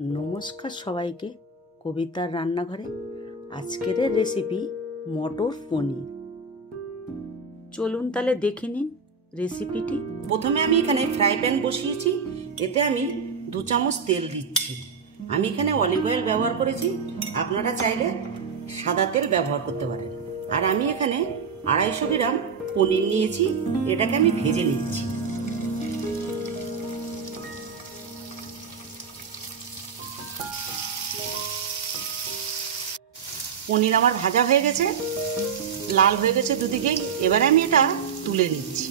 নমস্কার সবাইকে, কবিতার রান্নাঘরে আজকের রেসিপি মটর পনির। চলুন তাহলে দেখে নিন রেসিপিটি। প্রথমে আমি এখানে ফ্রাই প্যান বসিয়েছি, এতে আমি 2 চামচ তেল দিচ্ছি। আমি এখানে অলিভ অয়েল ব্যবহার করেছি, আপনারা চাইলে সাদা তেল ব্যবহার করতে পারেন। আর আমি এখানে 250 গ্রাম পনির নিয়েছি, এটাকে আমি ভেজে নিচ্ছি। পনির আমার ভাজা হয়ে গেছে, লাল হয়ে গেছে দুদিকেই। এবারে আমি এটা তুলে নিচ্ছি।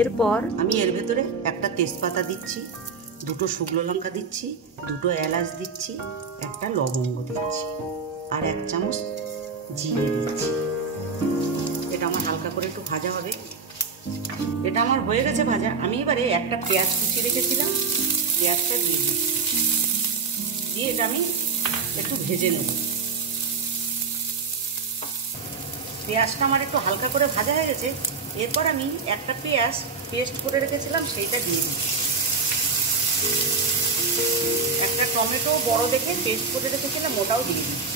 এরপর আমি এর ভেতরে একটা তেজপাতা দিচ্ছি, 2টো শুকনো লঙ্কা দিচ্ছি, 2টো এলাচ দিচ্ছি, একটা লবঙ্গ দিচ্ছি আর 1 চামচ জিরে দিচ্ছি। এটা আমার হালকা করে একটু ভাজা হবে। এটা আমার হয়ে গেছে ভাজা। আমি এবারে একটা পেঁয়াজ কুচি রেখেছিলাম, পেঁয়াজটা দিয়ে দিচ্ছি, দিয়ে এটা আমি একটু ভেজে নেব। পেঁয়াজটা আমার একটু হালকা করে ভাজা হয়ে গেছে। এরপর আমি একটা পেঁয়াজ পেস্ট করে রেখেছিলাম, সেইটা দিয়ে দিচ্ছি। একটা টমেটো বড় দেখে পেস্ট করে রেখেছিলাম, ওটাও দিয়ে দিচ্ছি।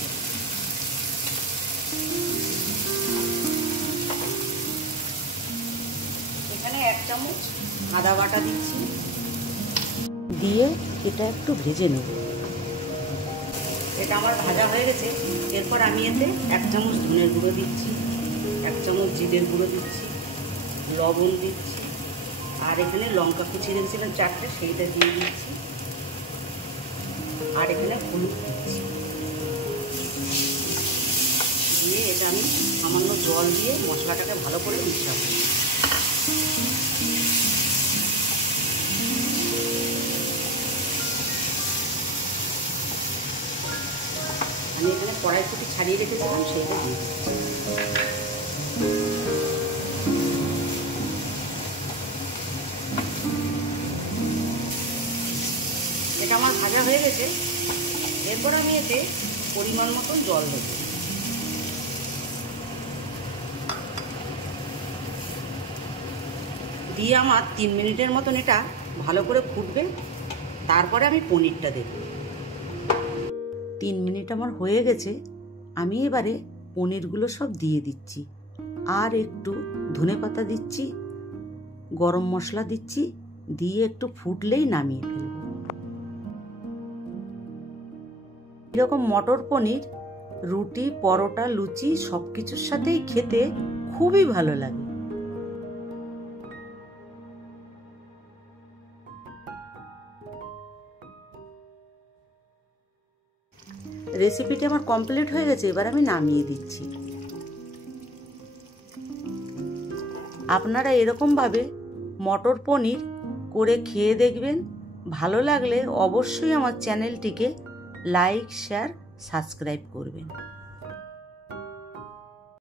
এখানে 1 চামচ আদা বাটা দিচ্ছি, দিয়ে এটা একটু ভেজে নেব। এটা আমার ভাজা হয়ে গেছে। এরপর আমি এতে 1 চামচ ধনের গুঁড়ো দিচ্ছি, 1 চামচ জিরের গুঁড়ো দিচ্ছি, লবণ দিচ্ছি, আর এখানে লঙ্কা কুচি রেখেছিলাম 4টে, সেইটা দিয়ে দিচ্ছি, আর এখানে হলুদ দিচ্ছি। দিয়ে এটা আমি সামান্য জল দিয়ে মশলাটাকে ভালো করে মিশাবো। আমি এখানে কড়াইশুঁটি ছাড়িয়ে রেখেছিলাম, সেইটা দিয়ে দিচ্ছি। এটা আমার ভাজা হয়ে গেছে। এরপর আমি এতে পরিমাণ মতন জল দেব। দিয়ে আমার 3 মিনিটের মতন এটা ভালো করে ফুটবে, তারপরে আমি পনিরটা দেব। 3 মিনিট আমার হয়ে গেছে। আমি এবারে পনিরগুলো সব দিয়ে দিচ্ছি, আর একটু ধনেপাতা দিচ্ছি, গরম মশলা দিচ্ছি, দিয়ে একটু ফুটলেই নামিয়ে ফেলব। এরকম মটর পনির রুটি, পরোটা, লুচি সব কিছুর সাথেই খেতে খুবই ভালো লাগে। রেসিপিটি আমার কমপ্লিট হয়ে গেছে, এবার আমি নামিয়ে দিচ্ছি। আপনারা এরকমভাবে মটর পনির করে খেয়ে দেখবেন। ভালো লাগলে অবশ্যই আমার চ্যানেলটিকে লাইক, শেয়ার, সাবস্ক্রাইব করবেন।